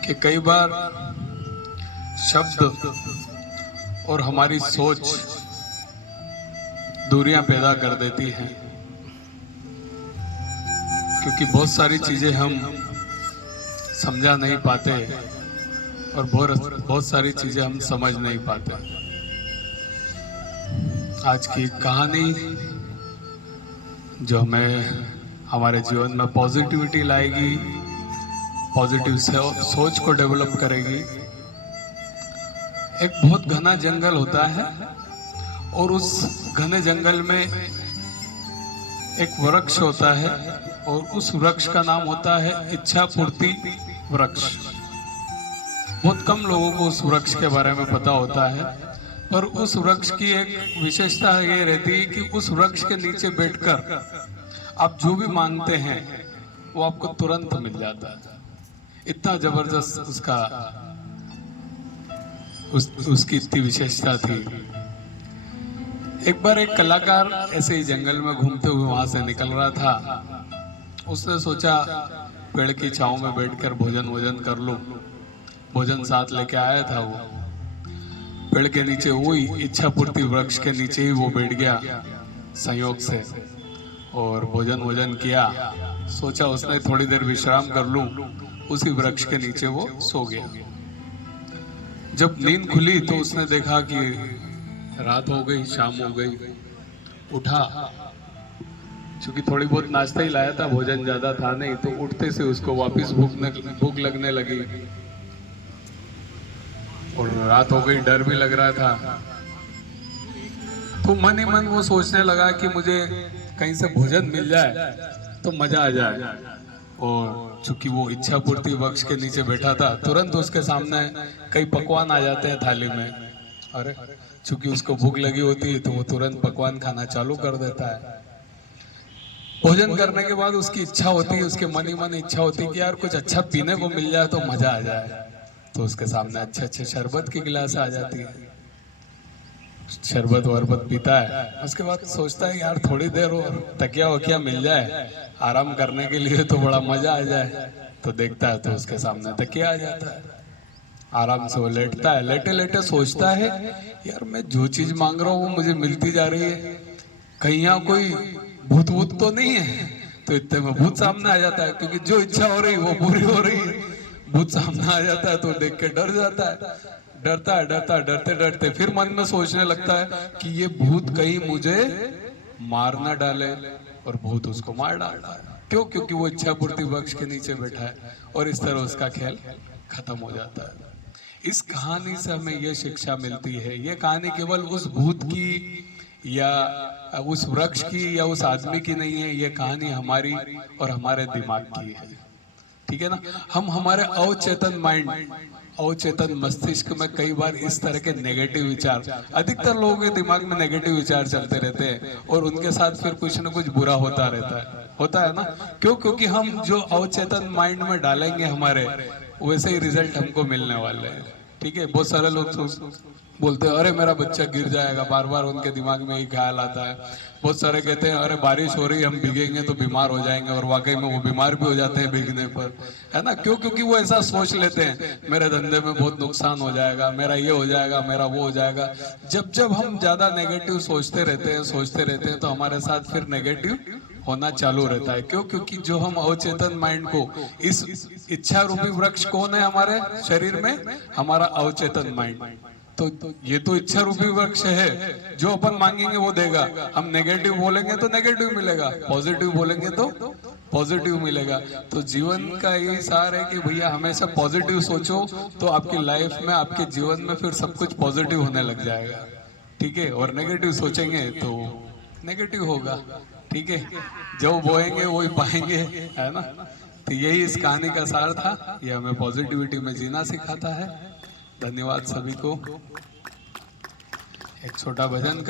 कि कई बार शब्द और हमारी सोच दूरियां पैदा कर देती हैं, क्योंकि बहुत सारी चीजें हम समझा नहीं पाते और बहुत सारी चीजें हम समझ नहीं पाते। आज की कहानी जो हमें हमारे जीवन में पॉजिटिविटी लाएगी, पॉजिटिव सोच को डेवलप करेगी। एक बहुत घना जंगल होता है और उस घने जंगल में एक वृक्ष होता है और उस वृक्ष का नाम होता है इच्छा पूर्ति वृक्ष। बहुत कम लोगों को उस वृक्ष के बारे में पता होता है, पर उस वृक्ष की एक विशेषता ये रहती है कि उस वृक्ष के नीचे बैठकर आप जो भी मांगते हैं वो आपको तुरंत मिल जाता है। इतना जबरदस्त उसकी इतनी विशेषता थी। एक बार एक कलाकार ऐसे ही जंगल में घूमते हुए वहां से निकल रहा था। उसने सोचा पेड़ की छांव में बैठकर भोजन कर लूं। भोजन साथ लेके आया था वो। पेड़ के नीचे वही इच्छा पूर्ति वृक्ष के नीचे ही वो बैठ गया संयोग से और भोजन किया। सोचा उसने थोड़ी देर विश्राम कर लूं, उसी वृक्ष के नीचे वो सो गया। जब नींद खुली तो उसने देखा कि रात हो गई, शाम हो गई। उठा, क्योंकि थोड़ी बहुत नाश्ता ही लाया था, भोजन ज्यादा था नहीं, तो उठते से उसको वापस भूख लगने लगी और रात हो गई, डर भी लग रहा था। तो मन ही मन वो सोचने लगा कि मुझे कहीं से भोजन मिल जाए तो मजा आ जाए। और चूंकि वो इच्छा पूर्ति वृक्ष के नीचे बैठा था, तुरंत उसके सामने कई पकवान आ जाते हैं थाली में। अरे चूंकि उसको भूख लगी होती है तो वो तुरंत पकवान खाना चालू कर देता है। भोजन करने के बाद उसकी इच्छा होती है, उसके मन ही मन इच्छा होती है कि यार कुछ अच्छा पीने को मिल जाए तो मजा आ जाए। तो उसके सामने अच्छे शरबत की गिलास आ जाती है। शरबत वरबत पीता है। उसके बाद सोचता है यार थोड़ी देर और तकिया वकिया मिल जाए आराम करने के लिए तो बड़ा मजा आ जाए। तो देखता है तो उसके सामने तकिया आ जाता है। आराम से वो लेटता है। लेटे लेटे सोचता है यार मैं जो चीज मांग रहा हूँ वो मुझे मिलती जा रही है, कहीं यहाँ कोई भूत तो नहीं है। तो इतने में भूत सामने आ जाता है, क्योंकि जो इच्छा हो रही वो पूरी हो रही है। भूत सामने आ जाता है तो देख के डर जाता है। डरते डरते फिर मन में सोचने लगता है कि ये भूत कहीं मुझे मार ना डाले, और भूत उसको मार डालता है। क्यों? क्योंकि वो इच्छा पूर्ति वृक्ष के नीचे बैठा है। और इस तरह उसका खेल खत्म हो जाता है। इस कहानी से हमें ये शिक्षा मिलती है। ये कहानी केवल उस भूत की या उस वृक्ष की या उस आदमी की नहीं है। ये कहानी हमारी और हमारे दिमाग की है। ठीक है ना? हम हमारे अवचेतन माइंड, अवचेतन मस्तिष्क में कई बार इस तरह के नेगेटिव विचार, अधिकतर लोगों के दिमाग में नेगेटिव विचार चलते रहते हैं और उनके साथ फिर कुछ ना कुछ बुरा होता होता है ना? क्यों? क्योंकि हम जो अवचेतन माइंड में डालेंगे हमारे, वैसे ही रिजल्ट हमको मिलने वाले हैं। ठीक है? बहुत सारे लोग बोलते हैं अरे मेरा बच्चा गिर जाएगा, बार बार उनके दिमाग में यही ख्याल आता है। बहुत सारे कहते हैं अरे बारिश हो रही है, हम भीगेंगे तो बीमार हो जाएंगे, और वाकई में वो बीमार भी हो जाते हैं भीगने पर, है ना? क्यों? क्योंकि वो ऐसा सोच लेते हैं मेरे धंधे में बहुत नुकसान हो जाएगा, मेरा ये हो जाएगा, मेरा वो हो जाएगा। जब हम ज्यादा नेगेटिव सोचते रहते हैं तो हमारे साथ फिर नेगेटिव होना चालू रहता है। क्यों? क्योंकि जो हम अवचेतन माइंड को, इस इच्छा रूपी वृक्ष कौन है हमारे शरीर में? हमारा अवचेतन माइंड। तो ये तो इच्छा रूपी वृक्ष है, जो अपन मांगेंगे वो देगा। हम नेगेटिव बोलेंगे तो नेगेटिव मिलेगा, पॉजिटिव बोलेंगे तो पॉजिटिव मिलेगा। तो जीवन का यही सार है कि भैया हमेशा पॉजिटिव सोचो, तो आपकी लाइफ में, आपके जीवन में फिर सब कुछ पॉजिटिव होने लग जाएगा। ठीक है? और नेगेटिव सोचेंगे तो नेगेटिव होगा। ठीक है? जो बोएंगे वही पाएंगे, है ना? तो यही इस कहानी का सार था। ये हमें पॉजिटिविटी में जीना सिखाता है। धन्यवाद सभी को। एक छोटा भजन